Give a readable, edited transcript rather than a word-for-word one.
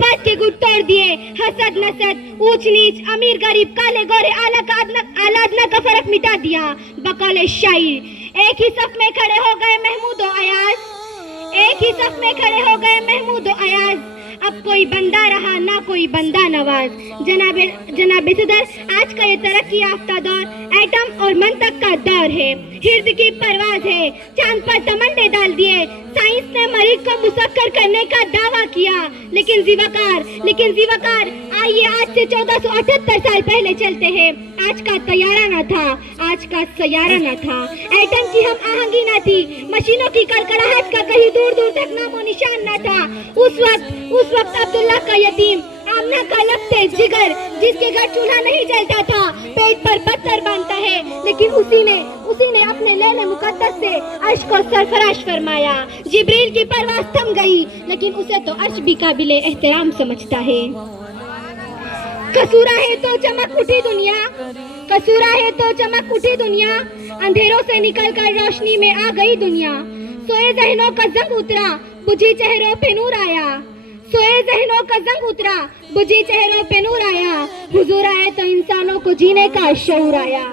पात के गुट तोड़ दिए, हसद नसद, ऊंच नीच, अमीर गरीब, काले गोरे, आला अदना का फर्क मिटा दिया। बकौले शायर एक ही सफ में खड़े हो गए महमूद और अयाज, एक ही सफ में खड़े हो गए महमूद और अयाज। अब कोई बंदा रहा ना कोई बंदा नवाज। जनाब सदर, आज का ये तरक्की याफ्ता दौर एटम और मंतक का दौर है। हिर्द की परवाज है, चांद पर तमंडे डाल दिए। साइंस ने मरीज को मुसक्कर करने का दावा किया, लेकिन जीवाकार आइए आज से 1478 साल पहले चलते हैं। आज का तैयारा न था, आज का सैयारा न था, एटम की हम आहंगी न थी, मशीनों की कड़कड़ाहट का कहीं दूर दूर तक नामो निशान न था। उस वक्त अब्दुल्ला का यतीम, आमना का लपटे जिगर, जिसके घर चूल्हा नहीं जलता था, पेट पर पत्थर बांधता है, लेकिन उसी ने अपने लैले मुकद्दस से अर्श को सरफराश फरमाया। जिब्रील की परवाज़ थम गई, लेकिन उसे तो अर्श भी काबिले एहतराम समझता है। कसूरा है तो चमक उठी दुनिया, कसूरा है तो चमक उठी दुनिया, अंधेरों से निकल कर रोशनी में आ गई दुनिया। सोए ज़हनों का जंग उतरा, बुझी चेहरों पे नूर आया, सोए ज़हनों का जंग उतरा, बुझी चेहरों पे नूर आया। हुजूर आए तो इंसानों को जीने का शऊर आया।